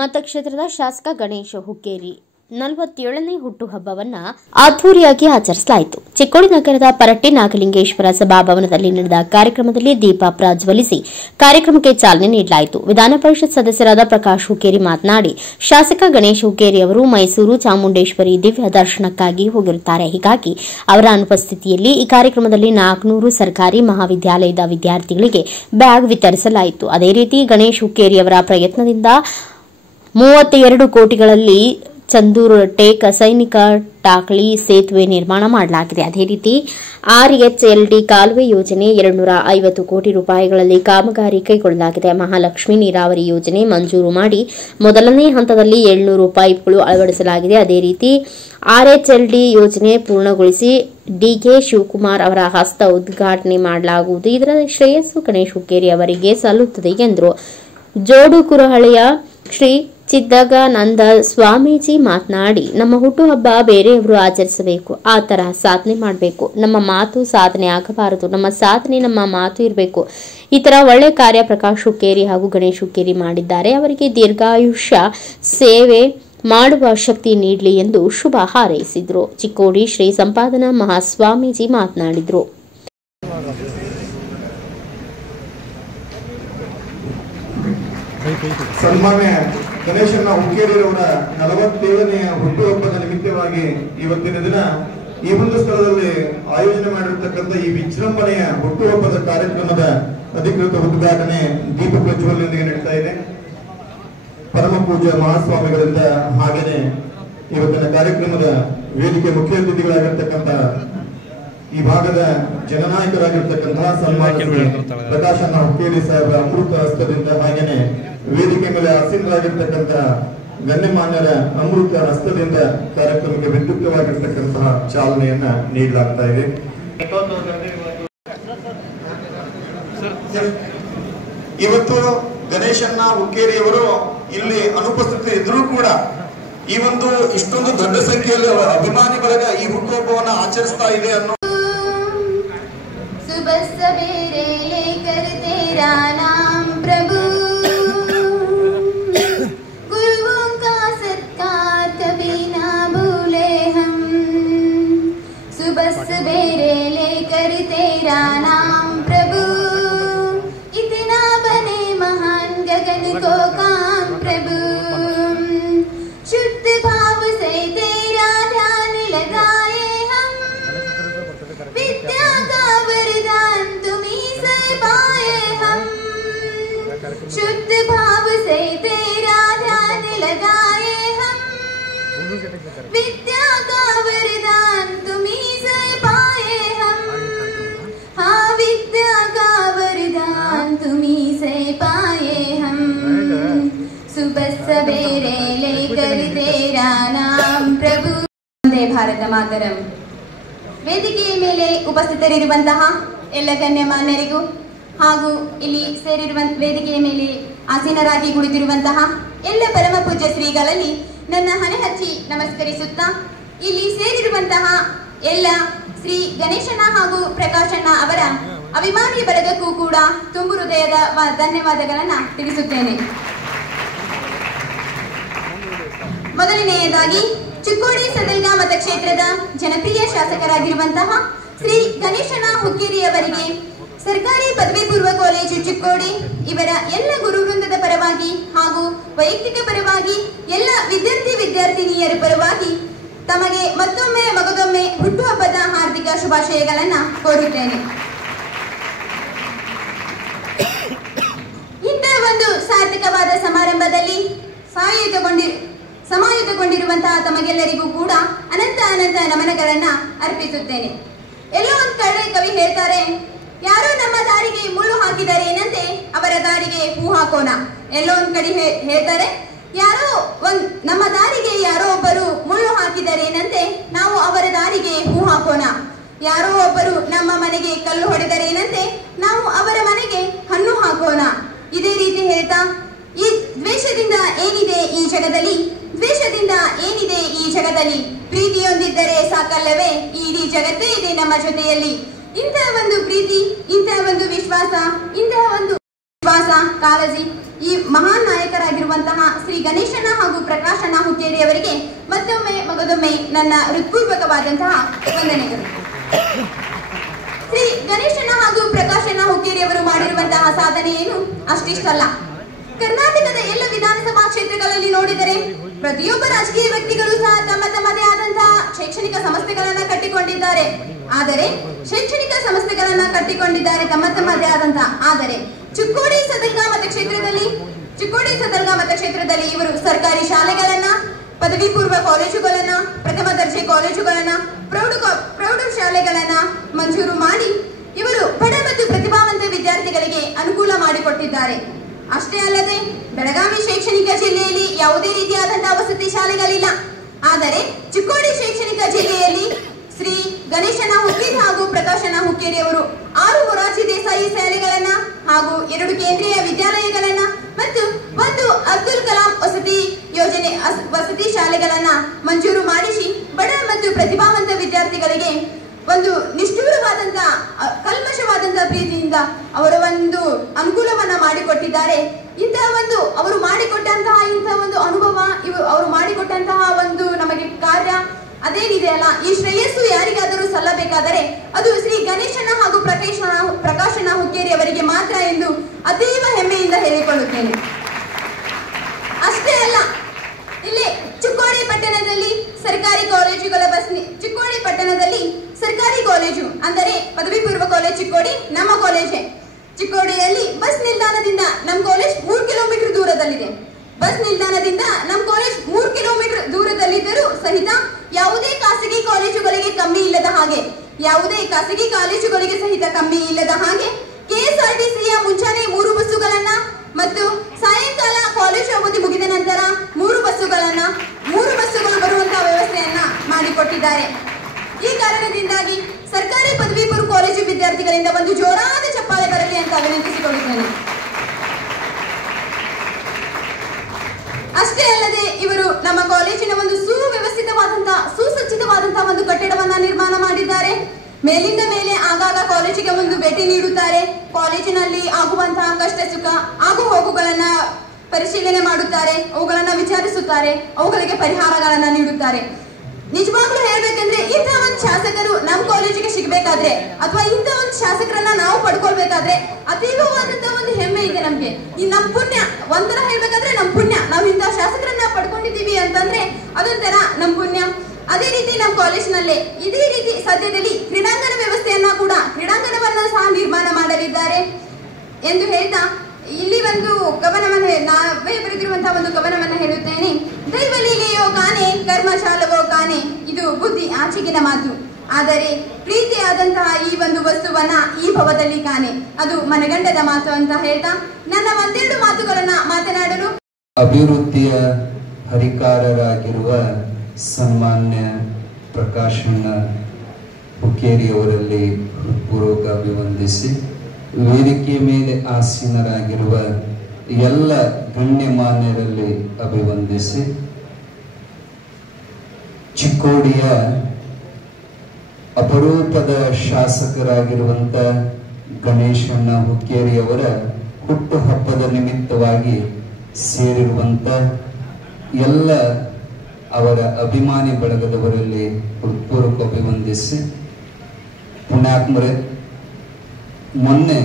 ಮತಕ್ಷೇತ್ರದ ಶಾಸಕ ಗಣೇಶ್ ಹುಕ್ಕೇರಿ 47ನೇ ಹುಟ್ಟುಹಬ್ಬವನ್ನು ಅದ್ದೂರಿಯಾಗಿ ಆಚರಿಸಲಾಯಿತು. ಚಿಕ್ಕೋಡಿ ನಗರದ ಪರಟ್ಟಿ ನಾಗಲಿಂಗೇಶ್ವರ ಸಭಾಭವನದಲ್ಲಿ ನಡೆದ ಕಾರ್ಯಕ್ರಮದಲ್ಲಿ ದೀಪ ಪ್ರಜ್ವಲಿಸಿ ಕಾರ್ಯಕ್ರಮಕ್ಕೆ ಚಾಲನೆ ನೀಡಲಾಯಿತು. ವಿಧಾನ ಪರಿಷತ್ ಸದಸ್ಯರಾದ ಪ್ರಕಾಶ್ ಹುಕ್ಕೇರಿ ಮಾತನಾಡಿ, ಶಾಸಕ ಗಣೇಶ್ ಹುಕ್ಕೇರಿ ಅವರು ಮೈಸೂರು ಚಾಮುಂಡೇಶ್ವರಿ ದಿವ್ಯ ದರ್ಶನಕ್ಕಾಗಿ ಹೋಗಿರುತ್ತಾರೆ. ಹೀಗಾಗಿ ಅವರ ಅನುಪಸ್ಥಿತಿಯಲ್ಲಿ ಈ ಕಾರ್ಯಕ್ರಮದಲ್ಲಿ 400 ಸರ್ಕಾರಿ ಮಹಾವಿದ್ಯಾಲಯದ ವಿದ್ಯಾರ್ಥಿಗಳಿಗೆ ಬ್ಯಾಗ್ ವಿತರಿಸಲಾಯಿತು. ಅದೇ ರೀತಿ ಗಣೇಶ್ ಹುಕ್ಕೇರಿ ಅವರ ಪ್ರಯತ್ನದಿಂದ 32 ಕೋಟಿಗಳಲ್ಲಿ ಚಂದೂರು ಟೇಕ್ ಸೈನಿಕ ಟಾಕಳಿ ಸೇತುವೆ ನಿರ್ಮಾಣ ಮಾಡಲಾಗಿದೆ. ಅದೇ ರೀತಿ RHLD ಕಾಲುವೆ ಯೋಜನೆ 250 ಕೋಟಿ ರೂಪಾಯಿಗಳಲ್ಲಿ ಕಾಮಗಾರಿ ಕೈಗೊಳ್ಳಲಾಗಿದೆ. ಮಹಾಲಕ್ಷ್ಮಿ ನೀರಾವರಿ ಯೋಜನೆ ಮಂಜೂರು ಮಾಡಿ ಮೊದಲನೇ ಹಂತದಲ್ಲಿ 700 ಪೈಪ್ಗಳು ಅಳವಡಿಸಲಾಗಿದೆ. ಅದೇ ರೀತಿ RHLD ಯೋಜನೆ ಪೂರ್ಣಗೊಳಿಸಿ DK ಶಿವಕುಮಾರ್ ಅವರ ಹಸ್ತ ಉದ್ಘಾಟನೆ ಮಾಡಲಾಗುವುದು. ಇದರ ಶ್ರೇಯಸ್ಸು ಗಣೇಶ್ ಹುಕ್ಕೇರಿ ಅವರಿಗೆ ಸಲ್ಲುತ್ತದೆ ಎಂದರು. ಜೋಡುಕುರಹಳ್ಳಿಯ ಶ್ರೀ ಚಿದ್ದಗಾನಂದ ಸ್ವಾಮೀಜಿ ಮಾತನಾಡಿ, ನಮ್ಮ ಹುಟ್ಟುಹಬ್ಬ ಬೇರೆಯವರು ಆಚರಿಸಬೇಕು, ಆ ತರ ಸಾಧನೆ ಮಾಡಬೇಕು. ನಮ್ಮ ಮಾತು ಸಾಧನೆ ಆಗಬಾರದು, ನಮ್ಮ ಸಾಧನೆ ನಮ್ಮ ಮಾತು ಇರಬೇಕು. ಈ ತರ ಒಳ್ಳೆ ಕಾರ್ಯ ಪ್ರಕಾಶ್ ಹುಕ್ಕೇರಿ ಹಾಗೂ ಗಣೇಶ್ ಹುಕ್ಕೇರಿ ಮಾಡಿದ್ದಾರೆ. ಅವರಿಗೆ ದೀರ್ಘಾಯುಷ್ಯ ಸೇವೆ ಮಾಡುವ ಶಕ್ತಿ ನೀಡಲಿ ಎಂದು ಶುಭ ಹಾರೈಸಿದ್ರು. ಚಿಕ್ಕೋಡಿ ಶ್ರೀ ಸಂಪಾದನಾ ಮಹಾಸ್ವಾಮೀಜಿ ಮಾತನಾಡಿದ್ರು. ಸನ್ಮಾನ್ಯ ಗಣೇಶನ ಹುಕ್ಕೇರಿಯವರ 47ನೇ ಹುಟ್ಟುಹಬ್ಬದ ನಿಮಿತ್ತವಾಗಿ ಇವತ್ತಿನ ದಿನ ಈ ಒಂದು ಸ್ಥಳದಲ್ಲಿ ಆಯೋಜನೆ ಮಾಡಿರತಕ್ಕಂಥ ಈ ವಿಜೃಂಭಣೆಯ ಹುಟ್ಟುಹಬ್ಬದ ಕಾರ್ಯಕ್ರಮದ ಅಧಿಕೃತ ಉದ್ಘಾಟನೆ ದೀಪ ಪ್ರಜ್ವಲನೊಂದಿಗೆ ನಡೀತಾ ಇದೆ. ಪರಮ ಪೂಜ್ಯ ಮಹಾಸ್ವಾಮಿಗಳಿಂದ ಹಾಗೆಯೇ ಇವತ್ತಿನ ಕಾರ್ಯಕ್ರಮದ ವೇದಿಕೆ ಮುಖ್ಯ ಅತಿಥಿಗಳಾಗಿರ್ತಕ್ಕಂಥ ಈ ಭಾಗದ ಜನನಾಯಕರಾಗಿರ್ತಕ್ಕಂತಹ ಸನ್ಮಾನ್ಯ ಪ್ರಕಾಶಣ್ಣ ಹುಕ್ಕೇರಿ ಸಾಹೇಬರ ಅಮೃತ ಹಸ್ತದಿಂದ ಹಾಗೇನೆ ವೇದಿಕೆ ಮೇಲೆ ಆಸೀನರಾಗಿರ್ತಕ್ಕಂಥ ಗಣ್ಯಮಾನ್ಯರ ಅಮೃತ ಹಸ್ತದಿಂದ ಕಾರ್ಯಕ್ರಮಕ್ಕೆ ವಿದ್ಯುಕ್ತವಾಗಿರ್ತಕ್ಕಂತಹ ಚಾಲನೆಯನ್ನ ನೀಡಲಾಗ್ತಾ ಇದೆ. ಇವತ್ತು ಗಣೇಶಣ್ಣ ಹುಕ್ಕೇರಿಯವರು ಇಲ್ಲಿ ಅನುಪಸ್ಥಿತಿ ಇದ್ರೂ ಕೂಡ ಈ ಒಂದು ಇಷ್ಟೊಂದು ದೊಡ್ಡ ಸಂಖ್ಯೆಯಲ್ಲಿ ಅಭಿಮಾನಿ ಬಳಗ ಈ ಹುಟ್ಟುಹಬ್ಬವನ್ನ ಆಚರಿಸ್ತಾ ಇದೆ ಅನ್ನೋ सवेरे लेकर तेरा नाम प्रभु, इतना बने महान गगन को काम प्रभु, शुद्ध भाव से तेरा ध्यान लगाए हम, विद्या का वरदान तुम्हीं से पाए हम, शुद्ध भाव से तेरा ध्यान लगाए हम, विद्या का वरदान तुम्हीं से पाए हम, हाँ विद्या का वरदान तुम्हीं से पाए हम, सुबह सवेरे लेकर तेरा नाम प्रभु. वंदे भारत मातरಂ. ವೇದಿಕೆಯ ಮೇಲೆ ಉಪಸ್ಥಿತರಿರುವಂತಹ ಎಲ್ಲ ಗಣ್ಯಮಾನ್ಯರಿಗೂ ಹಾಗೂ ಇಲ್ಲಿ ವೇದಿಕೆಯ ಮೇಲೆ ಆಸೀನರಾಗಿ ಕುಳಿತಿರುವಂತಹ ಎಲ್ಲ ಪರಮ ಪೂಜ್ಯ ಶ್ರೀಗಳಲ್ಲಿ ನನ್ನ ಹಣೆ ಹಚ್ಚಿ ನಮಸ್ಕರಿಸುತ್ತಾ, ಇಲ್ಲಿ ಸೇರಿರುವಂತಹ ಎಲ್ಲ ಶ್ರೀ ಗಣೇಶಣ್ಣ ಹಾಗೂ ಪ್ರಕಾಶಣ್ಣ ಅವರ ಅಭಿಮಾನಿ ಬಳಗಕ್ಕೂ ಕೂಡ ತುಂಬು ಹೃದಯದ ಧನ್ಯವಾದಗಳನ್ನು ತಿಳಿಸುತ್ತೇನೆ. ಮೊದಲನೆಯದಾಗಿ ಚಿಕ್ಕೋಡಿ ಸದಲ್ಗ ಮತಕ್ಷೇತ್ರದ ಜನಪ್ರಿಯ ಶಾಸಕರಾಗಿರುವಂತಹ ಶ್ರೀ ಗಣೇಶಣ್ಣ ಹುಕ್ಕೇರಿ ಅವರಿಗೆ ಸರ್ಕಾರಿ ಪದವಿ ಪೂರ್ವ ಕಾಲೇಜು ಚಿಕ್ಕೋಡಿ ಇವರ ಎಲ್ಲ ಗುರುವೃಂದದ ಪರವಾಗಿ ಹಾಗೂ ವೈಯಕ್ತಿಕ ಪರವಾಗಿ ಎಲ್ಲ ವಿದ್ಯಾರ್ಥಿನಿಯರ ಪರವಾಗಿ ತಮಗೆ ಮಗದೊಮ್ಮೆ ಹುಟ್ಟುಹಬ್ಬದ ಹಾರ್ದಿಕ ಶುಭಾಶಯಗಳನ್ನು ಕೋರುತ್ತೇನೆ. ಇಂತಹ ಒಂದು ಸಾರ್ಥಕವಾದ ಸಮಾರಂಭದಲ್ಲಿ ಸಮಾಯುತಗೊಂಡಿರುವಂತಹ ತಮಗೆಲ್ಲರಿಗೂ ಕೂಡ ಅನಂತ ನಮನಗಳನ್ನ ಅರ್ಪಿಸುತ್ತೇನೆ. ಎಲ್ಲೋ ಒಂದು ಕಡೆ ಕವಿ ಹೇಳ್ತಾರೆ, ಯಾರೋ ನಮ್ಮ ದಾರಿಗೆ ಮುಳ್ಳು ಹಾಕಿದರೆ ಏನಂತೆ ಅವರ ದಾರಿಗೆ ಹೂ ಹಾಕೋಣ. ಎಲ್ಲೋ ಒಂದ್ ಕಡೆ ಹೇಳ್ತಾರೆ, ನಮ್ಮ ದಾರಿಗೆ ಯಾರೋ ಒಬ್ಬರು ಮುಳ್ಳು ಹಾಕಿದರೆ ಏನಂತೆ ನಾವು ಅವರ ದಾರಿಗೆ ಹೂ ಹಾಕೋಣ. ಯಾರೋ ಒಬ್ಬರು ನಮ್ಮ ಮನೆಗೆ ಕಲ್ಲು ಹೊಡೆದರೆ ಏನಂತೆ ನಾವು ಅವರ ಮನೆಗೆ ಹಣ್ಣು ಹಾಕೋಣ. ಇದೇ ರೀತಿ ಹೇಳ್ತಾ, ಈ ದ್ವೇಷದಿಂದ ಏನಿದೆ ಈ ಜಗದಲ್ಲಿ, ದ್ವೇಷದಿಂದ ಏನಿದೆ ಈ ಜಗದಲ್ಲಿ, ಪ್ರೀತಿಯೊಂದಿದ್ದರೆ ಸಾಕಲ್ಲವೇ ಈ ಇಡೀ ಜಗತ್ತೇ ಇದೆ ನಮ್ಮ ಜೊತೆಯಲ್ಲಿ. ಇಂತಹ ಒಂದು ಪ್ರೀತಿ, ಇಂತಹ ಒಂದು ವಿಶ್ವಾಸ, ಕಾಳಜಿ ಈ ಮಹಾನ್ ನಾಯಕರಾಗಿರುವ ಮಾಡಿರುವಂತಹ ಶ್ರೀ ಗಣೇಶಣ್ಣ ಹಾಗೂ ಪ್ರಕಾಶಣ್ಣ ಹುಕ್ಕೇರಿ ಅವರಿಗೆ ಮಗದೊಮ್ಮೆ ನನ್ನ ಹೃತ್ಪೂರ್ವಕವಾದಂತಹ ವಂದನೆಗಳು. ಶ್ರೀ ಗಣೇಶಣ್ಣ ಹಾಗೂ ಪ್ರಕಾಶಣ್ಣ ಹುಕ್ಕೇರಿ ಅವರು ಮಾಡಿರುವಂತಹ ಸಾಧನೆ ಏನು ಅಷ್ಟಿಷ್ಟಲ್ಲ. ಕರ್ನಾಟಕದ ಎಲ್ಲ ವಿಧಾನಸಭಾ ಕ್ಷೇತ್ರಗಳಲ್ಲಿ ನೋಡಿದರೆ ಪ್ರತಿಯೊಬ್ಬ ರಾಜಕೀಯ ವ್ಯಕ್ತಿಗಳು ಸಹ ತಮ್ಮದೇ ಆದಂತಹ ಶೈಕ್ಷಣಿಕ ಸಂಸ್ಥೆಗಳನ್ನ ಕಟ್ಟಿಕೊಂಡಿದ್ದಾರೆ. ಆದರೆ ಶೈಕ್ಷಣಿಕ ಸಂಸ್ಥೆಗಳನ್ನ ಕಟ್ಟಿಕೊಂಡಿದ್ದಾರೆ ತಮ್ಮದೇ ಆದಂತಹ. ಆದರೆ ಚಿಕ್ಕೋಡಿ ಸದರ್ಗ ಮತಕ್ಷೇತ್ರದಲ್ಲಿ ಇವರು ಸರ್ಕಾರಿ ಶಾಲೆಗಳನ್ನ, ಪದವಿ ಪೂರ್ವ ಕಾಲೇಜುಗಳನ್ನ, ಪ್ರಥಮ ದರ್ಜೆ ಕಾಲೇಜುಗಳನ್ನ, ಪ್ರೌಢ ಶಾಲೆಗಳನ್ನ ಮಂಜೂರು ಮಾಡಿ ಇವರು ಬಡ ಮತ್ತು ಪ್ರತಿಭಾವಂತ ವಿದ್ಯಾರ್ಥಿಗಳಿಗೆ ಅನುಕೂಲ ಮಾಡಿಕೊಟ್ಟಿದ್ದಾರೆ. ಅಷ್ಟೇ ಅಲ್ಲದೆ ಬೆಳಗಾವಿ ಶೈಕ್ಷಣಿಕ ಜಿಲ್ಲೆಯಲ್ಲಿ ಯಾವುದೇ ರೀತಿಯಾದಂತಹ ವಸತಿ ಶಾಲೆಗಳಿಲ್ಲ. ಆದರೆ ಚಿಕ್ಕೋಡಿ ಶೈಕ್ಷಣಿಕ ಜಿಲ್ಲೆಯಲ್ಲಿ ಶ್ರೀ ಗಣೇಶಣ್ಣ ಹುಕ್ಕೇರಿ ಹಾಗೂ ಪ್ರಕಾಶಣ್ಣ ಹುಕ್ಕೇರಿ ಅವರು 6 ಮೊರಾರ್ಜಿ ದೇಸಾಯಿ ಶಾಲೆಗಳನ್ನ ಹಾಗೂ 2 ಕೇಂದ್ರೀಯ ವಿದ್ಯಾಲಯಗಳನ್ನ ಮತ್ತು 1 ಅಬ್ದುಲ್ ಕಲಾಂ ವಸತಿ ಶಾಲೆಗಳನ್ನ ಮಂಜೂರು ಮಾಡಿಸಿ ಬಡ ಮತ್ತು ಪ್ರತಿಭಾವಂತ ವಿದ್ಯಾರ್ಥಿಗಳಿಗೆ ಒಂದು ನಿಷ್ಠುರವಾದಂತಹ ಕಲ್ಮಶವಾದಂತಹ ಪ್ರೀತಿಯಿಂದ ಅವರ ಒಂದು ಅನುಕೂಲವನ್ನ ಮಾಡಿಕೊಟ್ಟಿದ್ದಾರೆ. ಅವರು ಮಾಡಿಕೊಟ್ಟಂತಹ ಒಂದು ಅನುಭವ, ಅವರು ಮಾಡಿಕೊಟ್ಟಂತಹ ಒಂದು ನಮಗೆ ಕಾರ್ಯ ಅದೇನಿದೆ ಅಲ್ಲ, ಈ ಶ್ರೇಯಸ್ಸು ಯಾರಿಗಾದರೂ ಸಲ್ಲಬೇಕಾದರೆ ಅದು ಶ್ರೀ ಗಣೇಶಣ್ಣ ಹಾಗೂ ಪ್ರಕಾಶಣ್ಣ ಹುಕ್ಕೇರಿ ಅವರಿಗೆ ಮಾತ್ರ ಎಂದು ಅತೀವ ಹೆಮ್ಮೆಯಿಂದ ಹೇಳಿಕೊಳ್ಳುತ್ತೇನೆ. ಅಷ್ಟೇ ಅಲ್ಲ, ಇಲ್ಲಿ ಚಿಕ್ಕೋಡಿ ಪಟ್ಟಣದಲ್ಲಿ ಸರ್ಕಾರಿ ಕಾಲೇಜು ಅಂದರೆ ಪದವಿ ಪೂರ್ವ ಕಾಲೇಜ್ ಚಿಕ್ಕೋಡಿ ನಮ್ಮ ಕಾಲೇಜೇ. ಚಿಕ್ಕೋಡಿಯಲ್ಲಿ ಬಸ್ ನಿಲ್ದಾಣದಿಂದ ನಮ್ಮ ಕಾಲೇಜ್ 3 ಕಿಲೋಮೀಟರ್ ದೂರದಲ್ಲಿದೆ. ಬಸ್ ನಿಲ್ದಾಣದಿಂದ ನಮ್ಮ ಕಾಲೇಜ್ 3 ಕಿಲೋಮೀಟರ್ ದೂರದಲ್ಲಿದ್ದರೂ ಸಹಿತ ಯಾವುದೇ ಖಾಸಗಿ ಕಾಲೇಜುಗಳಿಗೆ ಕಮ್ಮಿ ಇಲ್ಲದ ಹಾಗೆ ಕೆಎಸ್ಆರ್ಟಿಸಿಯ ಮುಂಚಾನೆ 3 ಬಸ್ಸುಗಳನ್ನ ಮತ್ತು ಸಾಯಂಕಾಲ ಕಾಲೇಜು ಅವಧಿ ಮುಗಿದ ನಂತರ 3 ಬಸ್ಸುಗಳು ಬರುವಂತಹ ವ್ಯವಸ್ಥೆಯನ್ನ ಮಾಡಿಕೊಟ್ಟಿದ್ದಾರೆ. ಈ ಕಾರಣದಿಂದಾಗಿ ಸರ್ಕಾರಿ ಪದವಿ ಪೂರ್ವ ಕಾಲೇಜು ವಿದ್ಯಾರ್ಥಿಗಳಿಂದ ಒಂದು ಜೋರಾದ ಚಪ್ಪಾಳೆ ಬರಲಿ ಅಂತ ವಿನಂತಿಸಿಕೊಳ್ಳುತ್ತೇನೆ. ಅಷ್ಟೇ ಅಲ್ಲದೆ ಇವರು ನಮ್ಮ ಕಾಲೇಜಿನ ಒಂದು ಸುಸಜ್ಜಿತವಾದಂತಹ ಒಂದು ಕಟ್ಟಡವನ್ನ ನಿರ್ಮಾಣ ಮಾಡಿದ್ದಾರೆ. ಮೇಲಿಂದ ಮೇಲೆ ಆಗಾಗ ಕಾಲೇಜಿಗೆ ಒಂದು ಭೇಟಿ ನೀಡುತ್ತಾರೆ. ಕಾಲೇಜಿನಲ್ಲಿ ಆಗುವಂತಹ ಕಷ್ಟ ಸುಖ ಆಗು ಹೋಗುಗಳನ್ನ ಪರಿಶೀಲನೆ ಮಾಡುತ್ತಾರೆ, ಅವುಗಳನ್ನ ವಿಚಾರಿಸುತ್ತಾರೆ, ಅವುಗಳಿಗೆ ಪರಿಹಾರಗಳನ್ನ ನೀಡುತ್ತಾರೆ. ನಿಜವಾಗ್ಲೂ ಹೇಳ್ಬೇಕಂದ್ರೆ ಇಂಥ ಒಂದು ಶಾಸಕರು ನಮ್ಮ ಕಾಲೇಜಿಗೆ ಸಿಗಬೇಕಾದ್ರೆ ಅಥವಾ ಇಂಥ ಒಂದು ಶಾಸಕರನ್ನ ನಾವು ಪಡ್ಕೊಳ್ಬೇಕಾದ್ರೆ ಅತೀವವಾದಂತಹ ಒಂದು ಹೆಮ್ಮೆ ಇದೆ ನಮ್ಗೆ. ಈ ನಮ್ಮ ಪುಣ್ಯ, ಒಂಥರ ಹೇಳ್ಬೇಕಾದ್ರೆ ನಮ್ಮ ಪುಣ್ಯ, ನಾವು ಇಂಥ ಶಾಸಕರನ್ನ ಪಡ್ಕೊಂಡಿದ್ದೀವಿ ಅಂತಂದ್ರೆ ಅದೊಂಥರ ನಮ್ಮ ಪುಣ್ಯ. ಅದೇ ರೀತಿ ನಮ್ಮ ಕಾಲೇಜಿನಲ್ಲೇ ಇದೇ ರೀತಿ ಸದ್ಯದಲ್ಲಿ ಕ್ರೀಡಾಂಗಣವನ್ನ ಸಹ ನಿರ್ಮಾಣ ಮಾಡಲಿದ್ದಾರೆ ಎಂದು ಹೇಳ್ತಾ ಇಲ್ಲಿ ಒಂದು ಕವನವನ್ನು ನಾವೇ ಬರೆದಿರುವಂತಹ ಒಂದು ಕವನವನ್ನು ಹೇಳುತ್ತೇನೆ. ದೈವಲೀಲೆಯೋ ಕಾನೆ, ಕರ್ಮಶಾಲವೋ ಕಾನೆ, ಇದು ಬುದ್ಧಿ ಆಚೆಗಿನ ಮಾತು. ಆದರೆ ಪ್ರೀತಿಯಾದಂತಹ ಈ ಒಂದು ವಸ್ತುವನ್ನ ಈ ಭವದಲ್ಲಿ ಕಾನೆ, ಅದು ಮನಗಂಡದ ಮಾತು ಅಂತ ಹೇಳ್ತಾ ನನ್ನ 1-2 ಮಾತುಗಳನ್ನ ಮಾತನಾಡಲು ಅಭಿವೃದ್ಧಿಯ ಹರಿಕಾರರಾಗಿರುವ ಸನ್ಮಾನ್ಯ ಪ್ರಕಾಶಣ್ಣ ಹುಕ್ಕೇರಿ ಅವರಲ್ಲಿ ಹೃತ್ಪೂರ್ವಕ ಅಭಿವಂದಿಸಿ, ವೇದಿಕೆಯ ಮೇಲೆ ಆಸೀನರಾಗಿರುವ ಎಲ್ಲ ಗಣ್ಯಮಾನ್ಯರಲ್ಲಿ ಅಭಿವಂದಿಸಿ, ಚಿಕ್ಕೋಡಿಯ ಅಪರೂಪದ ಶಾಸಕರಾಗಿರುವಂತ ಗಣೇಶಣ್ಣ ಹುಕ್ಕೇರಿ ಅವರ ಹುಟ್ಟುಹಬ್ಬದ ನಿಮಿತ್ತವಾಗಿ ಸೇರಿರುವಂತ ಎಲ್ಲ ಅವರ ಅಭಿಮಾನಿ ಬಳಗದವರಲ್ಲಿ ಹೃತ್ಪೂರ್ವಕ ಅಭಿವಂದಿಸಿ, ಪುಣ್ಯಾತ್ಮರೇ, ಮೊನ್ನೆ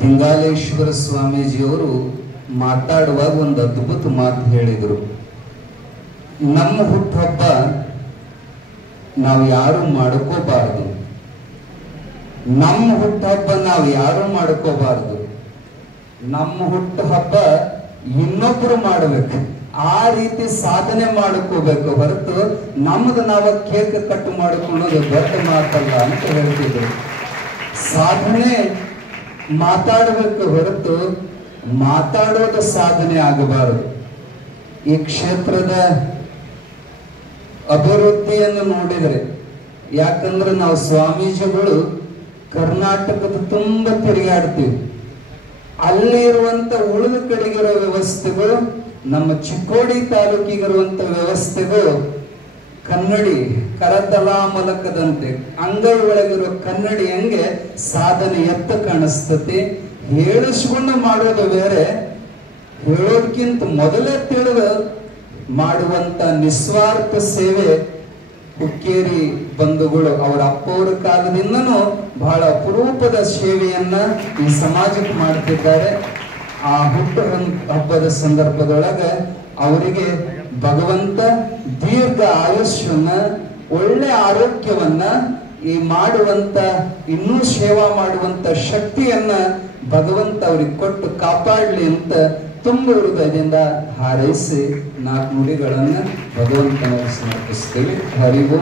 ದಿಂಗಾಲೇಶ್ವರ ಸ್ವಾಮೀಜಿಯವರು ಮಾತಾಡುವಾಗ ಒಂದು ಅದ್ಭುತ ಮಾತು ಹೇಳಿದರು. ನಮ್ಮ ಹುಟ್ಟುಹಬ್ಬ ನಾವು ಯಾರು ಮಾಡ್ಕೋಬಾರದು, ನಮ್ಮ ಹುಟ್ಟುಹಬ್ಬ ನಾವು ಯಾರು ಮಾಡ್ಕೋಬಾರದು, ನಮ್ಮ ಹುಟ್ಟುಹಬ್ಬ ಇನ್ನೊಬ್ರು ಮಾಡಬೇಕು, ಆ ರೀತಿ ಸಾಧನೆ ಮಾಡ್ಕೋಬೇಕು ಹೊರತು ನಮ್ದು ನಾವು ಕೇಕ್ ಕಟ್ ಮಾಡಿಕೊಳ್ಳೋದು ದೊಡ್ಡ ಮಾತಲ್ಲ ಅಂತ ಹೇಳ್ತಿದ್ರು. ಸಾಧನೆ ಮಾತಾಡಬೇಕು ಹೊರತು ಮಾತಾಡೋದು ಸಾಧನೆ ಆಗಬಾರದು. ಈ ಕ್ಷೇತ್ರದ ಅಭಿವೃದ್ಧಿಯನ್ನು ನೋಡಿದರೆ, ಯಾಕಂದ್ರೆ ನಾವು ಸ್ವಾಮೀಜಿಗಳು ಕರ್ನಾಟಕದ ತುಂಬ ತಿರುಗಾಡ್ತೀವಿ, ಅಲ್ಲಿ ಇರುವಂತ ಉಳಿದ ಕಡೆಗಿರೋ ವ್ಯವಸ್ಥೆಗಳು, ನಮ್ಮ ಚಿಕ್ಕೋಡಿ ತಾಲೂಕಿಗಿರುವಂತ ವ್ಯವಸ್ಥೆಗಳು ಕನ್ನಡಿ ಕರತಲಾಮಲಕದಂತೆ ಅಂಗೈ ಒಳಗಿರೋ ಕನ್ನಡಿ ಹಂಗೆ ಸಾಧನೆ ಎತ್ತ ಕಾಣಿಸ್ತತಿ. ಹೇಳಿಸ್ಕೊಂಡು ಮಾಡೋದು ಬೇರೆ, ಹೇಳೋದಕ್ಕಿಂತ ಮೊದಲೇ ತಿಳಿದು ಮಾಡುವಂತ ನಿಸ್ವಾರ್ಥ ಸೇವೆ ಹುಕ್ಕೇರಿ ಬಂಧುಗಳು ಅವರ ಅಪ್ಪವರ ಕಾಲದಿಂದನೂ ಬಹಳ ಅಪರೂಪದ ಸೇವೆಯನ್ನ ಈ ಸಮಾಜಕ್ಕೆ ಮಾಡ್ತಿದ್ದಾರೆ. ಆ ಹುಟ್ಟು ಹಬ್ಬದ ಸಂದರ್ಭದೊಳಗ ಅವರಿಗೆ ಭಗವಂತ ದೀರ್ಘ ಆಯುಷ್ಯನ್ನ, ಒಳ್ಳೆ ಆರೋಗ್ಯವನ್ನ, ಈ ಮಾಡುವಂತ ಇನ್ನೂ ಸೇವಾ ಮಾಡುವಂತ ಶಕ್ತಿಯನ್ನ ಭಗವಂತ ಅವ್ರಿಗೆ ಕೊಟ್ಟು ಕಾಪಾಡ್ಲಿ ಅಂತ ತುಂಬ ಹೃದಯದಿಂದ ಹಾರೈಸಿ 4 ನುಡಿಗಳನ್ನ ಭಗವಂತನಿಗೆ ಸಮರ್ಪಿಸ್ತೇವೆ. ಹರಿವು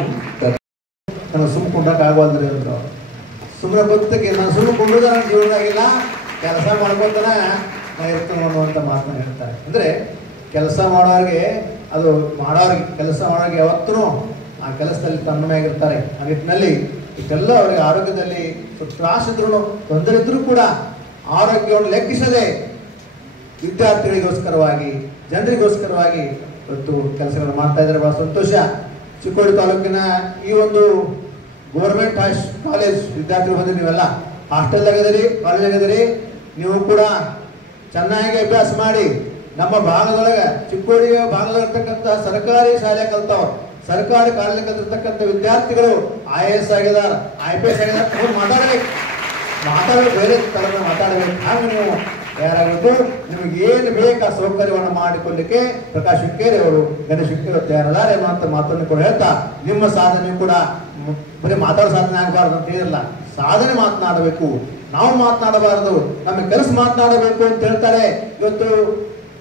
ನಾನು ಸುಮ್ಮನೆ ಕೊಂಡಾಗ ಆಗೋಲ್ರಿ ಅಂದ್ರು. ಸುಮ್ಮನೆ ಗೊತ್ತಿಗೆ ನಾನು ಸುಮ್ಮನೆ ಕೊಂಡುದ ನನ್ನ ಜೀವನದಾಗಿಲ್ಲ, ಕೆಲಸ ಮಾಡ್ಕೊತಾನ ನಾ ಇರ್ತೀನಿ ಅನ್ನುವಂಥ ಮಾತನ್ನ ಹೇಳ್ತಾರೆ. ಅಂದರೆ ಕೆಲಸ ಮಾಡೋರಿಗೆ, ಅದು ಮಾಡೋರಿಗೆ, ಕೆಲಸ ಮಾಡೋರಿಗೆ ಯಾವತ್ತೂ ಆ ಕೆಲಸದಲ್ಲಿ ತನ್ಮಯವಾಗಿರ್ತಾರೆ. ಆ ನಿಟ್ಟಿನಲ್ಲಿ ಇದೆಲ್ಲ ಅವರಿಗೆ ಆರೋಗ್ಯದಲ್ಲಿ ತ್ರಾಸ ಇದ್ರೂ, ತೊಂದರೆ ಇದ್ರೂ ಕೂಡ ಆರೋಗ್ಯವನ್ನು ಲೆಕ್ಕಿಸದೆ ವಿದ್ಯಾರ್ಥಿಗಳಿಗೋಸ್ಕರವಾಗಿ, ಜನರಿಗೋಸ್ಕರವಾಗಿ ಇವತ್ತು ಕೆಲಸಗಳನ್ನು ಮಾಡ್ತಾ ಇದ್ದಾರೆ. ಬಹಳ ಸಂತೋಷ. ಚಿಕ್ಕೋಡಿ ತಾಲೂಕಿನ ಈ ಒಂದು ಗೌರ್ಮೆಂಟ್ ಕಾಲೇಜ್ ವಿದ್ಯಾರ್ಥಿಗಳು ಬಂದು ನೀವೆಲ್ಲ ಹಾಸ್ಟೆಲ್ದಾಗಿದ್ದೀರಿ, ಕಾಲೇಜಾಗಿದ್ದೀರಿ. ನೀವು ಕೂಡ ಚೆನ್ನಾಗಿ ಅಭ್ಯಾಸ ಮಾಡಿ ನಮ್ಮ ಭಾಗದೊಳಗೆ, ಚಿಕ್ಕೋಡಿ ಭಾಗದಲ್ಲಿರ್ತಕ್ಕಂಥ ಸರ್ಕಾರಿ ಶಾಲೆ ಕಲ್ತಾವ, ಸರ್ಕಾರಿ ಕಾಲೇಜ್ ಕಲ್ತಿರ್ತಕ್ಕಂಥ ವಿದ್ಯಾರ್ಥಿಗಳು IAS ಆಗಿದ್ದಾರೆ, IPS ಆಗಿದ್ದಾರೆ. ಮಾತಾಡಬೇಕು, ಬೇರೆ ಥರದ ಮಾತಾಡಬೇಕು. ಹಾಗೆ ನೀವು ತಯಾರಾಗಬೇಕು. ನಿಮಗೆ ಏನು ಬೇಕು ಆ ಸೌಕರ್ಯವನ್ನು ಮಾಡಿಕೊಳ್ಳಿಕ್ಕೆ ಪ್ರಕಾಶ್ ಹುಕ್ಕೇರಿ ಅವರು, ಗಣೇಶ್ ಹುಕ್ಕೇರಿ ತಯಾರಿದ್ದಾರೆ ಅನ್ನುವಂಥ ಮಾತನ್ನು ಕೂಡ ಹೇಳ್ತಾ, ನಿಮ್ಮ ಸಾಧನೆ ಕೂಡ ಬರೀ ಮಾತಾಡೋ ಸಾಧನೆ ಆಗಬಾರ್ದು ಅಂತ ಹೇಳಿಲ್ಲ, ಸಾಧನೆ ಮಾತನಾಡಬೇಕು. ನಾವು ಮಾತನಾಡಬಾರದು, ನಮ್ಮ ಕೆಲಸ ಮಾತನಾಡಬೇಕು ಅಂತ ಹೇಳ್ತಾರೆ. ಇವತ್ತು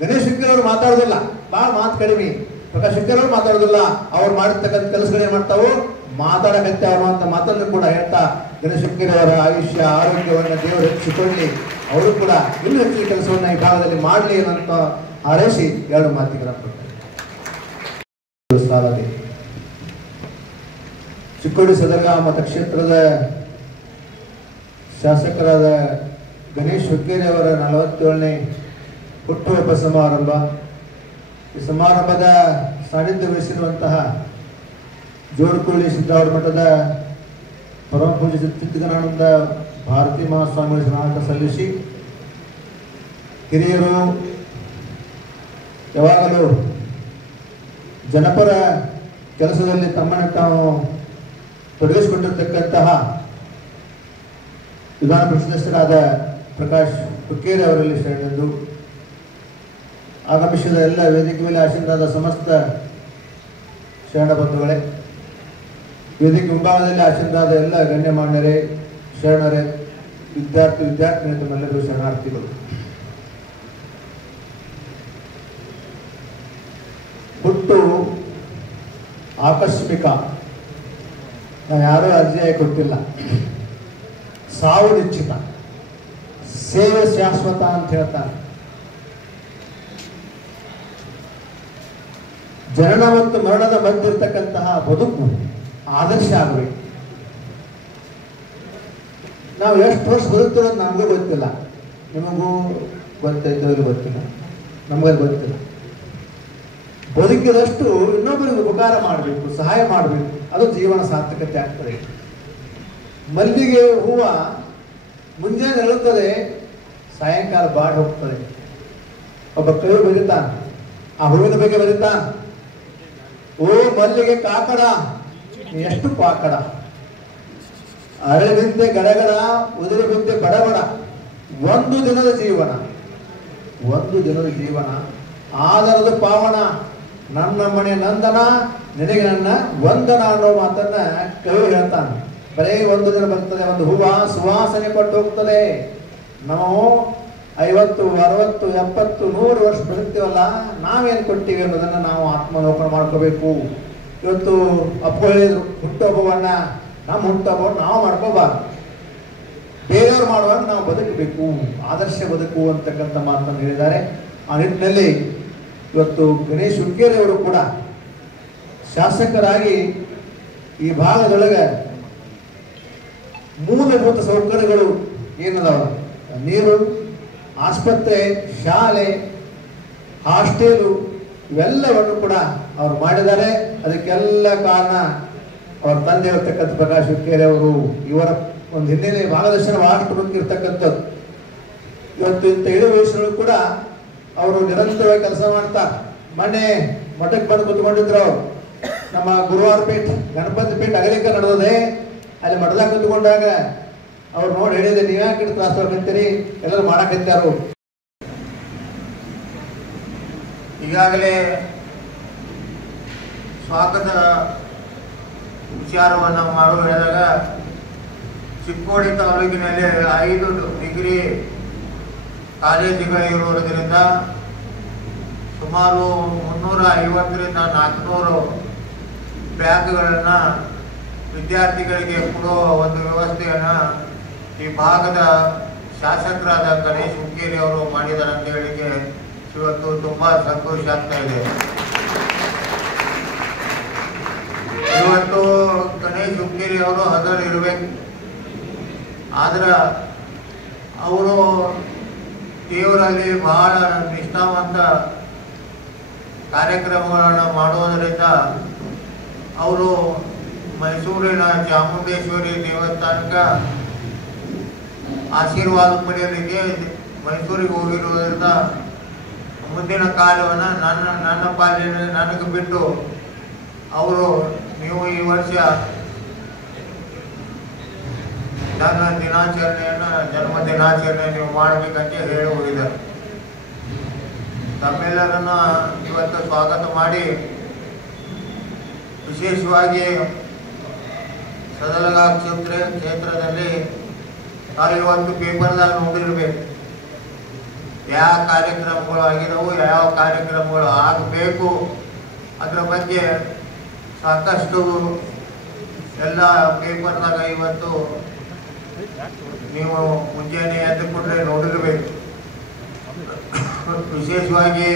ಗಣೇಶ್ ಹುಕ್ಕೇರಿ ಅವರು ಮಾತಾಡೋದಿಲ್ಲ, ಭಾಳ ಮಾತು ಕಡಿಮೆ. ಪ್ರಕಾಶ್ ಹುಕ್ಕೇರಿ ಅವರು ಮಾತಾಡೋದಿಲ್ಲ, ಅವ್ರು ಮಾಡಿರ್ತಕ್ಕಂಥ ಕೆಲಸಗಳೇನು ಮಾಡ್ತಾವು, ಮಾತಾಡಕತ್ತೆ ಅನ್ನುವಂಥ ಮಾತನ್ನು ಕೂಡ ಹೇಳ್ತಾ, ಗಣೇಶ್ ಹುಕ್ಕೇರಿ ಅವರ ಆಯುಷ್ಯ ಆರೋಗ್ಯವನ್ನು ದೇವರು ಹೆಚ್ಚಿಕೊಳ್ಳಿ, ಅವರು ಕೂಡ ಇನ್ನೂ ಹೆಚ್ಚಿನ ಕೆಲಸವನ್ನು ಈ ಭಾಗದಲ್ಲಿ ಮಾಡಲಿ ಅನ್ನೋಂಥ ಹಾರೈಸಿ 2 ಮಾತುಗಳನ್ನು ಕೊಡ್ತಾರೆ. ಚಿಕ್ಕೋಡಿ ಸದರ್ಗ ಮತಕ್ಷೇತ್ರದ ಶಾಸಕರಾದ ಗಣೇಶ್ ಹುಕ್ಕೇರಿ ಅವರ 47ನೇ ಹುಟ್ಟುಹಬ್ಬ ಸಮಾರಂಭ. ಈ ಸಮಾರಂಭದ ಸಾನ್ನಿಧ್ಯ ವಹಿಸಿರುವಂತಹ ಜೋಡುಕುಳ್ಳಿ ಸಿದ್ದಾವರ ಮಠದ ಪರಮ ಪೂಜ್ಯ ಚಿತ್ತಗಣಾನಂದ ಭಾರತೀ ಮಹಾಸ್ವಾಮಿಗಳ ಸ್ನಾನಕ ಸಲ್ಲಿಸಿ, ಹಿರಿಯರು ಯಾವಾಗಲೂ ಜನಪರ ಕೆಲಸದಲ್ಲಿ ತಮ್ಮನ್ನು ತಾವು ತೊಡಗಿಸಿಕೊಂಡಿರ್ತಕ್ಕಂತಹ ವಿಧಾನ ಪರಿಷದಸ್ಥರಾದ ಪ್ರಕಾಶ್ ಹುಕ್ಕೇರಿ ಅವರಲ್ಲಿ ಶರಣೆಂದು ಆಗಮಿಸಿದ ಎಲ್ಲ ವೇದಿಕೆ ಮೇಲೆ ಆಶೀನರಾದ ಸಮಸ್ತ ಶರಣ ಬಂಧುಗಳೇ, ವೇದಿಕೆ ಮುಂಭಾಗದಲ್ಲಿ ಆಶೀನರಾದ ಎಲ್ಲ ಗಣ್ಯಮಾನ್ಯರೇ, ಶರಣರೇ, ವಿದ್ಯಾರ್ಥಿನಿ ತಮ್ಮೆಲ್ಲರೂ ಶರಣಾರ್ಥಿಗಳು. ಹುಟ್ಟು ಆಕಸ್ಮಿಕ, ನಾವು ಯಾರೂ ಅರ್ಜಿಯಾಗಿ ಕೊಟ್ಟಿಲ್ಲ. ಸಾವು ನಿಶ್ಚಿತ, ಸೇವೆ ಶಾಶ್ವತ ಅಂತ ಹೇಳ್ತಾರೆ. ಜನನ ಮತ್ತು ಮರಣದ ಮಧ್ಯೆ ಇರ್ತಕ್ಕಂತಹ ಬದುಕು ಆದರ್ಶ ಆಗಬೇಕು. ನಾವು ಎಷ್ಟು ವರ್ಷ ಬದುಕ್ತೀವಿ ಅಂತ ನಮಗೂ ಗೊತ್ತಿಲ್ಲ, ನಿಮಗೂ ಗೊತ್ತೈತೋ ಗೊತ್ತಿಲ್ಲ, ನಮಗಲ್ಲಿ ಗೊತ್ತಿಲ್ಲ. ಬದುಕಿದಷ್ಟು ಇನ್ನೊಬ್ಬರಿಗೆ ಉಪಕಾರ ಮಾಡಬೇಕು, ಸಹಾಯ ಮಾಡಬೇಕು, ಅದು ಜೀವನ ಸಾರ್ಥಕತೆ ಆಗ್ತದೆ. ಮಲ್ಲಿಗೆ ಹೂವ ಮುಂಜಾನೆ ಹೇಳುತ್ತದೆ, ಸಾಯಂಕಾಲ ಬಾಡಿ ಹೋಗ್ತದೆ. ಒಬ್ಬ ಕವಿ ಬರೀತಾನೆ, ಆ ಹೂವಿನ ಬಗ್ಗೆ ಬರೀತಾನೆ, ಓ ಮಲ್ಲಿಗೆ ಕಾಕಡ ಎಷ್ಟು ಪಾಕಡ, ಅರಳಿ ಬಿದ್ದೆ ಗಡಗಡ, ಉದುರಿ ಬಿದ್ದೆ ಬಡಬಡ. ಒಂದು ದಿನದ ಜೀವನ, ಒಂದು ದಿನದ ಜೀವನ ಆದರದ ಪಾವನ, ನನ್ನ ಮನೆ ನಂದನ, ನಿನಗೆ ನನ್ನ ವಂದನ ಅನ್ನೋ ಮಾತನ್ನ ಕವಿ ಹೇಳ್ತಾನೆ. ಬರೀ ಒಂದು ದಿನ ಬರ್ತದೆ, ಒಂದು ಹೂವ ಸುವಾಸನೆ ಕೊಟ್ಟು ಹೋಗ್ತದೆ. ನಾವು 50, 60, 70, 100 ವರ್ಷ ಬದುಕ್ತೀವಲ್ಲ, ನಾವೇನು ಕೊಟ್ಟಿವಿ ಅನ್ನೋದನ್ನ ನಾವು ಆತ್ಮಾವಲೋಕನ ಮಾಡ್ಕೋಬೇಕು. ಇವತ್ತು ಅಪ್ಪ ಹೇಳಿದ್ರು, ಹುಟ್ಟುಹಬ್ಬವನ್ನ, ನಮ್ಮ ಹುಟ್ಟುಹಬ್ಬವನ್ನು ನಾವು ಮಾಡ್ಕೋಬಾರ್ದು, ಬೇರೆಯವ್ರು ಮಾಡುವಾಗ ನಾವು ಬದುಕಬೇಕು, ಆದರ್ಶ ಬದುಕು ಅಂತಕ್ಕಂಥ ಮಾತನ್ನು ಹೇಳಿದ್ದಾರೆ. ಆ ನಿಟ್ಟಿನಲ್ಲಿ ಇವತ್ತು ಗಣೇಶ್ ಹುಕ್ಕೇರಿ ಅವರು ಕೂಡ ಶಾಸಕರಾಗಿ ಈ ಭಾಗದೊಳಗೆ ಮೂಲಭೂತ ಸೌಕರ್ಯಗಳು ಏನದಾವ, ನೀರು, ಆಸ್ಪತ್ರೆ, ಶಾಲೆ, ಹಾಸ್ಟೆಲು ಇವೆಲ್ಲವನ್ನು ಕೂಡ ಅವರು ಮಾಡಿದ್ದಾರೆ. ಅದಕ್ಕೆಲ್ಲ ಕಾರಣ ಅವ್ರ ತಂದೆ ಇರತಕ್ಕಂಥ ಪ್ರಕಾಶ್ ಹುಕ್ಕೇರಿ ಅವರು. ಇವರ ಒಂದು ಹಿನ್ನೆಲೆ ಮಾರ್ಗದರ್ಶನ ಬಹಳಷ್ಟು ಬಂದಿರ್ತಕ್ಕಂಥದ್ದು. ಇವತ್ತು ಇಂಥ ಇಳಿ ವಯಸ್ಸಿನಲ್ಲೂ ಕೂಡ ಅವರು ನಿರಂತರವಾಗಿ ಕೆಲಸ ಮಾಡ್ತಾ ಮೊನ್ನೆ ಮಠಕ್ಕೆ ಬಂದು ಕುತ್ಕೊಂಡಿದ್ರು. ನಮ್ಮ ಗುರುವಾರ ಪೀಠ ಗಣಪತಿ ಪೀಠ ಅಗಲಿಕ ನಡೆದದೆ. ಅಲ್ಲಿ ಮಠದಾಗ ಕುತ್ಕೊಂಡಾಗ ಅವ್ರು ನೋಡಿ ಹೇಳಿದೆ, ನೀವ್ಯಾಕೆ ತ್ರಾಸ ತಗೊಂತೀರಿ, ಎಲ್ಲರೂ ಮಾಡಕತ್ತಾರು. ಈಗಾಗಲೇ ಸ್ವಾಗತ ವಿಚಾರವನ್ನು ಮಾಡುವ ಹೇಳಿದಾಗ ಚಿಕ್ಕೋಡಿ ತಾಲೂಕಿನಲ್ಲಿ 5 ಡಿಗ್ರಿ ಕಾಲೇಜುಗಳಿರುವುದರಿಂದ ಸುಮಾರು 350ರಿಂದ 400 ಬ್ಯಾಗ್ಗಳನ್ನು ವಿದ್ಯಾರ್ಥಿಗಳಿಗೆ ಕೊಡುವ ಒಂದು ವ್ಯವಸ್ಥೆಯನ್ನು ಈ ಭಾಗದ ಶಾಸಕರಾದ ಗಣೇಶ್ ಹುಕ್ಕೇರಿ ಅವರು ಮಾಡಿದ್ದಾರೆ ಅಂತ ಹೇಳಿಕೆ ಇವತ್ತು ತುಂಬಾ ಸಂತೋಷ ಆಗ್ತಾ ಇದೆ. ಇವತ್ತು ಗಣೇಶ್ ಹುಕ್ಕೇರಿ ಅವರು ಹದರಿರ್ಬೇಕು, ಆದ್ರೆ ಅವರು ದೇವರಲ್ಲಿ ಬಹಳ ನಿಷ್ಠಾವಂತ ಕಾರ್ಯಕ್ರಮಗಳನ್ನು ಮಾಡುವುದರಿಂದ ಅವರು ಮೈಸೂರಿನ ಚಾಮುಂಡೇಶ್ವರಿ ದೇವಸ್ಥಾನಕ್ಕೆ ಆಶೀರ್ವಾದ ಪಡೆಯಲಿಕ್ಕೆ ಮೈಸೂರಿಗೆ ಹೋಗಿರುವುದರಿಂದ ಮುಂದಿನ ಕಾರ್ಯವನ್ನು ನನ್ನ ಪಾಲಿನ ನನಗೆ ಬಿಟ್ಟು ಅವರು ನೀವು ಈ ವರ್ಷ ನನ್ನ ಜನ್ಮ ದಿನಾಚರಣೆ ನೀವು ಮಾಡಬೇಕಂತ ಹೇಳಿ ಹೋಗಿದ್ದಾರೆ. ತಮ್ಮೆಲ್ಲರನ್ನ ಇವತ್ತು ಸ್ವಾಗತ ಮಾಡಿ ವಿಶೇಷವಾಗಿ ಸದಲಗ ಕ್ಷೇತ್ರದಲ್ಲಿ ನಾವು ಇವತ್ತು ಪೇಪರ್ದಾಗ ನೋಡಿರ್ಬೇಕು ಯಾವ ಕಾರ್ಯಕ್ರಮಗಳು ಆಗಿದವು, ಯಾವ ಕಾರ್ಯಕ್ರಮಗಳು ಆಗಬೇಕು, ಅದರ ಬಗ್ಗೆ ಸಾಕಷ್ಟು ಎಲ್ಲ ಪೇಪರ್ದಾಗ ಇವತ್ತು ನೀವು ಮುಂಜಾನೆ ಎದ್ದುಕೊಂಡ್ರೆ ನೋಡಿರ್ಬೇಕು. ವಿಶೇಷವಾಗಿ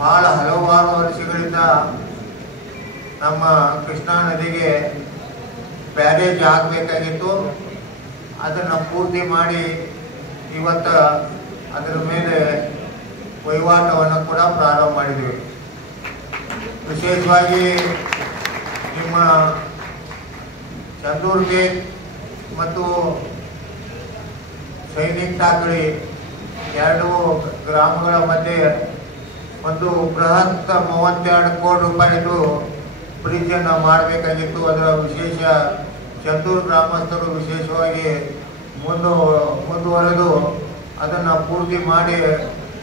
ಬಹಳ ಹಲವಾರು ವರ್ಷಗಳಿಂದ ನಮ್ಮ ಕೃಷ್ಣಾ ನದಿಗೆ ಬ್ಯಾರೇಜ್ ಆಗಬೇಕಾಗಿತ್ತು. ಅದನ್ನು ಪೂರ್ತಿ ಮಾಡಿ ಇವತ್ತು ಅದರ ಮೇಲೆ ವಹಿವಾಟವನ್ನು ಕೂಡ ಪ್ರಾರಂಭ ಮಾಡಿದ್ದೀವಿ. ವಿಶೇಷವಾಗಿ ನಿಮ್ಮ ಚಂದೂರ್ಗೆ ಮತ್ತು ಸೈನಿಕ್ ಟಾಕಳಿ 2 ಗ್ರಾಮಗಳ ಮಧ್ಯೆ ಒಂದು ಬೃಹತ್ 32 ಕೋಟಿ ರೂಪಾಯಿದು ಬ್ರಿಡ್ಜನ್ನು ಮಾಡಬೇಕಾಗಿತ್ತು. ಅದರ ವಿಶೇಷ ಚಂದೂರು ಗ್ರಾಮಸ್ಥರು ವಿಶೇಷವಾಗಿ ಮುಂದುವರೆದು ಅದನ್ನು ಪೂರ್ತಿ ಮಾಡಿ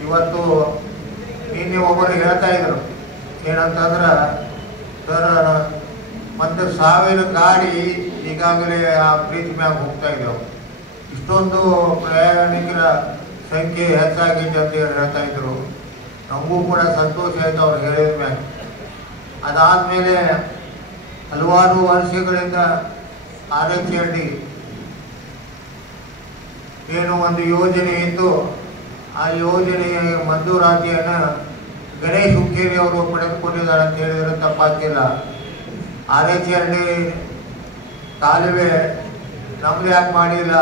ಇವತ್ತು ನಿನ್ನೆ ಒಬ್ಬರು ಹೇಳ್ತಾ ಇದ್ರು ಏನಂತಂದ್ರೆ, ಸರ್ 1,000 ಗಾಡಿ ಈಗಾಗಲೇ ಆ ಬ್ರಿಡ್ಜ್ ಮ್ಯಾಗ ಹೋಗ್ತಾ ಇದ್ದವು, ಇಷ್ಟೊಂದು ಪ್ರಯಾಣಿಕರ ಸಂಖ್ಯೆ ಹೆಚ್ಚಾಗಿದೆ ಅಂತ ಹೇಳ್ತಾ ಇದ್ರು. ನಮಗೂ ಕೂಡ ಸಂತೋಷ ಆಯಿತು ಅವ್ರು ಹೇಳಿದ ಮ್ಯಾಗ. ಅದಾದಮೇಲೆ ಹಲವಾರು ವರ್ಷಗಳಿಂದ RHLD ಏನು ಒಂದು ಯೋಜನೆ ಇತ್ತು, ಆ ಯೋಜನೆಯ ಮಂಜೂರಾತಿಯನ್ನು ಗಣೇಶ್ ಹುಕ್ಕೇರಿ ಅವರು ಪಡೆದುಕೊಂಡಿದ್ದಾರೆ ಅಂತ ಹೇಳಿದ್ರೆ ತಪ್ಪಾಗ್ತಿಲ್ಲ. RHLD ಕಾಲುವೆ ನಮ್ಗೆ ಯಾಕೆ ಮಾಡಿಲ್ಲ,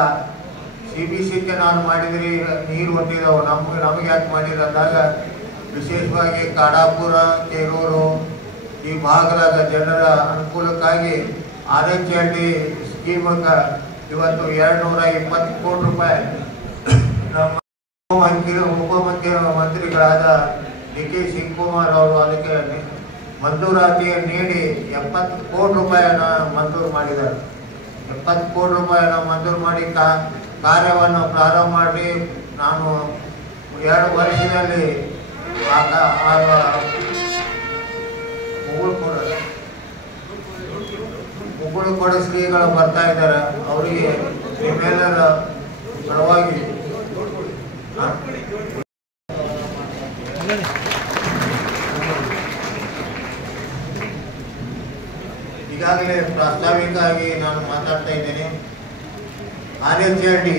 CBC ಕೆನಾಲ್ ಮಾಡಿದ್ರಿ, ನೀರು ಹೊಂದಿದವು, ನಮಗೆ ಯಾಕೆ ಮಾಡಿಲ್ಲ ಅಂದಾಗ ವಿಶೇಷವಾಗಿ ಕಾಡಾಪುರ, ಕೇರೂರು ಈ ಭಾಗದ ಜನರ ಅನುಕೂಲಕ್ಕಾಗಿ RHLD ಸ್ಕೀಮಕ್ಕೆ ಇವತ್ತು 220 ಕೋಟಿ ರೂಪಾಯಿ ನಮ್ಮ ಉಪಮುಖ್ಯಮಂತ್ರಿಗಳಾದ DK ಶಿವಕುಮಾರ್ ಅವರು ಅದಕ್ಕೆ ಮಂಜೂರಾತಿಯನ್ನು ನೀಡಿ 70 ಕೋಟಿ ರೂಪಾಯಿಯನ್ನು ಮಂಜೂರು ಮಾಡಿದ್ದಾರೆ. 70 ಕೋಟಿ ರೂಪಾಯಿಯನ್ನು ಮಂಜೂರು ಮಾಡಿ ಕಾರ್ಯವನ್ನು ಪ್ರಾರಂಭ ಮಾಡಿ ನಾನು 2 ವರ್ಷದಲ್ಲಿ ಮುಗುಳುಕೊಡ ಶ್ರೀಗಳು ಬರ್ತಾ ಇದ್ದಾರೆ. ಅವರಿಗೆ ನಿಮ್ಮೆಲ್ಲರ ಪರವಾಗಿ ಈಗಾಗಲೇ ಪ್ರಾಸ್ತಾವಿಕವಾಗಿ ನಾನು ಮಾತಾಡ್ತಾ ಇದ್ದೇನೆ. RHLD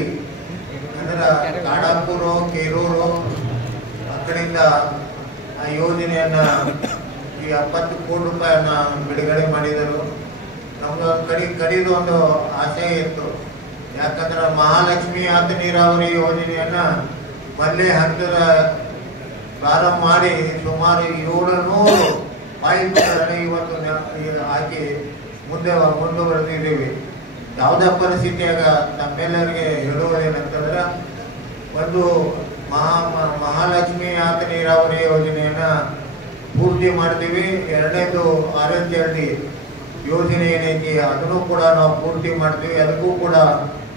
ಅಂದ್ರೆ ಕಾಡಾಪುರ, ಕೇರೂರು ಆ ಕಡೆಯಿಂದ ಆ ಯೋಜನೆಯನ್ನ ಈ 70 ಕೋಟಿ ರೂಪಾಯಿಯನ್ನ ಬಿಡುಗಡೆ ಮಾಡಿದರು. ನಮ್ದು ಕಡಿದು ಒಂದು ಆಸೆ ಇತ್ತು, ಯಾಕಂದ್ರೆ ಮಹಾಲಕ್ಷ್ಮಿ ಹಂತ ನೀರಾವರಿ ಯೋಜನೆಯನ್ನ ಮೊದಲೇ ಹಂತದ ಪ್ರಾರಂಭ ಮಾಡಿ ಸುಮಾರು 700 ಪೈಪ್ಗಳನ್ನು ಇವತ್ತು ಹಾಕಿ ಮುಂದುವರೆದಿದ್ದೀವಿ. ಯಾವುದೇ ಪರಿಸ್ಥಿತಿಯಾಗ ನಮ್ಮೆಲ್ಲರಿಗೆ ಹೇಳುವುದೇನಂತಂದ್ರೆ, ಒಂದು ಮಹಾಲಕ್ಷ್ಮಿ ಯಾತ ನೀರಾವರಿ ಯೋಜನೆಯನ್ನು ಪೂರ್ತಿ ಮಾಡ್ತೀವಿ. ಎರಡನೇದು RHLD ಯೋಜನೆ ಏನೈತಿ ಅದನ್ನು ಕೂಡ ನಾವು ಪೂರ್ತಿ ಮಾಡ್ತೀವಿ. ಅದಕ್ಕೂ ಕೂಡ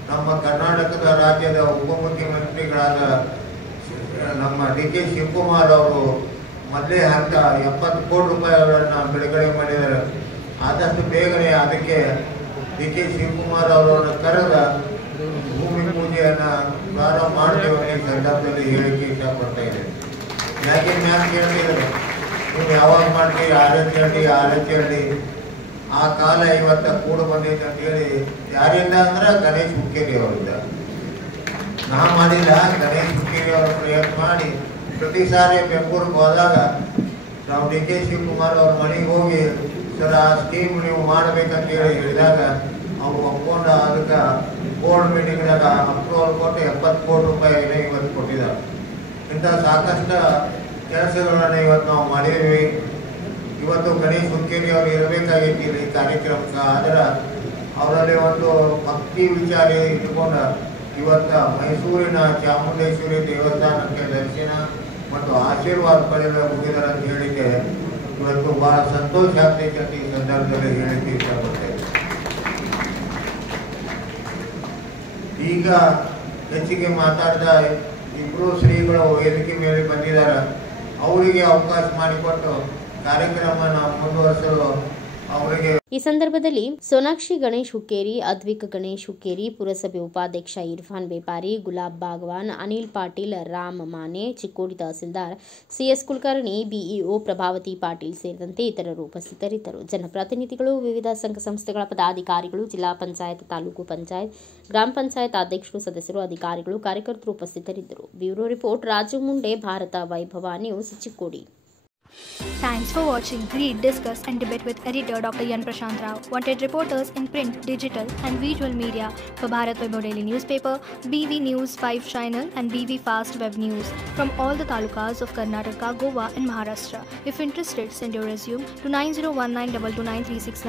ನಮ್ಮ ಕರ್ನಾಟಕದ ರಾಜ್ಯದ ಉಪಮುಖ್ಯಮಂತ್ರಿಗಳಾದ ನಮ್ಮ DK ಶಿವಕುಮಾರ್ ಅವರು ಮೊದಲೇ ಹಂತ 70 ಕೋಟಿ ರೂಪಾಯಿಗಳನ್ನು ಬಿಡುಗಡೆ ಮಾಡಿದ್ದಾರೆ. ಆದಷ್ಟು ಬೇಗನೆ ಅದಕ್ಕೆ DK ಶಿವಕುಮಾರ್ ಅವರನ್ನು ಕರೆದ ಭೂಮಿ ಪೂಜೆಯನ್ನು ಪ್ರಾರಂಭ ಮಾಡ್ತೇವೆ ಈ ಸಂದರ್ಭದಲ್ಲಿ ಹೇಳಿಕೆ ಇಷ್ಟಪಡ್ತಾ ಇದ್ದೇನೆ. ಯಾಕೆ ಕೇಳ್ತಿದ್ದಾರೆ ನೀವು ಯಾವಾಗ ಮಾಡ್ತೀವಿ RHLD ಆ ಕಾಲ ಇವತ್ತ ಕೂಡ ಬಂದೈತೆ ಅಂತ ಹೇಳಿ ಯಾರಿಂದ ಅಂದ್ರೆ ಗಣೇಶ್ ಹುಕ್ಕೇರಿ ಅವರಿಂದ. ನಾ ಮಾಡಿಲ್ಲ, ಗಣೇಶ್ ಹುಕ್ಕೇರಿ ಅವರು ಪ್ರಯತ್ನ ಮಾಡಿ ಪ್ರತಿ ಸಾರಿ ಬೆಂಗಳೂರಿಗೆ ಹೋದಾಗ ನಾವು DK ಶಿವಕುಮಾರ್ ಅವ್ರ ಮನೆಗೆ ಹೋಗಿ ಸರ್ ಆ ಸ್ಕೀಮ್ ನೀವು ಮಾಡಬೇಕಂತ ಹೇಳಿ ಹೇಳಿದಾಗ ಅವ್ರು ಒಪ್ಕೊಂಡು ಅದಕ್ಕೆ ಬೋರ್ಡ್ ಮೀಟಿಂಗ್ನಾಗ ಅಪ್ರೂವಲ್ ಕೊಟ್ಟು 70 ಕೋಟಿ ರೂಪಾಯಿನ ಇವತ್ತು ಕೊಟ್ಟಿದ್ದಾರೆ. ಇಂಥ ಸಾಕಷ್ಟು ಕೆಲಸಗಳನ್ನು ಇವತ್ತು ನಾವು ಮಾಡಿದ್ವಿ. ಇವತ್ತು ಗಣೇಶ್ ಹುಕ್ಕೇರಿ ಅವರು ಇರಬೇಕಾಗಿತ್ತು ಈ ಕಾರ್ಯಕ್ರಮಕ್ಕೆ, ಆದರೆ ಅವರಲ್ಲಿ ಒಂದು ಭಕ್ತಿ ವಿಚಾರ ಇಟ್ಕೊಂಡು ಇವತ್ತು ಮೈಸೂರಿನ ಚಾಮುಂಡೇಶ್ವರಿ ದೇವಸ್ಥಾನಕ್ಕೆ ದರ್ಶನ ಮತ್ತು ಆಶೀರ್ವಾದ ಪಡೆದ ಮುಗಿದಾರೆ ಅಂತ ಹೇಳಿಕೆ ಇವತ್ತು ಬಹಳ ಸಂತೋಷ ಆಗ್ತೈತೆ ಅಂತ ಈ ಸಂದರ್ಭದಲ್ಲಿ ಹೇಳಿಕೆ ಇಷ್ಟಪಡ್ತೇವೆ. ಈಗ ಹೆಚ್ಚಿಗೆ ಮಾತಾಡಿದ ಇಬ್ಬರು ಶ್ರೀಗಳು ವೇದಿಕೆ ಮೇಲೆ ಬಂದಿದ್ದಾರೆ. ಅವರಿಗೆ ಅವಕಾಶ ಮಾಡಿಕೊಟ್ಟು ಕಾರ್ಯಕ್ರಮನ ಮುಂದುವರಿಸಲು ಅವರಿಗೆ ಈ ಸಂದರ್ಭದಲ್ಲಿ ಸೋನಾಕ್ಷಿ ಗಣೇಶ್ ಹುಕ್ಕೇರಿ, ಅದ್ವಿಕ್ ಗಣೇಶ್ ಹುಕ್ಕೇರಿ, ಪುರಸಭೆ ಉಪಾಧ್ಯಕ್ಷ ಇರ್ಫಾನ್ ಬೇಪಾರಿ, ಗುಲಾಬ್ ಬಾಗವಾನ್, ಅನಿಲ್ ಪಾಟೀಲ್, ರಾಮ್ ಮಾನೆ, ಚಿಕ್ಕೋಡಿ ತಹಸೀಲ್ದಾರ್ CS ಕುಲಕರ್ಣಿ, BEO ಪ್ರಭಾವತಿ ಪಾಟೀಲ್ ಸೇರಿದಂತೆ ಇತರರು ಉಪಸ್ಥಿತರಿದ್ದರು. ಜನಪ್ರತಿನಿಧಿಗಳು, ವಿವಿಧ ಸಂಘ ಸಂಸ್ಥೆಗಳ ಪದಾಧಿಕಾರಿಗಳು, ಜಿಲ್ಲಾ ಪಂಚಾಯತ್, ತಾಲೂಕು ಪಂಚಾಯತ್, ಗ್ರಾಮ ಪಂಚಾಯತ್ ಅಧ್ಯಕ್ಷರು, ಸದಸ್ಯರು, ಅಧಿಕಾರಿಗಳು, ಕಾರ್ಯಕರ್ತರು ಉಪಸ್ಥಿತರಿದ್ದರು. ಬ್ಯೂರೋ ರಿಪೋರ್ಟ್ ರಾಜು ಮುಂಡೆ, ಭಾರತ ವೈಭವ news, Chikkodi. Thanks for watching. Read, discuss and debate with editor Dr. Yan Prashant Rao. Wanted reporters in print, digital and visual media for Bharat Vaibhav Daily Newspaper, BV News 5 Channel and BV Fast Web News from all the talukas of Karnataka, Goa and Maharashtra. If interested, send your resume to 9019229369.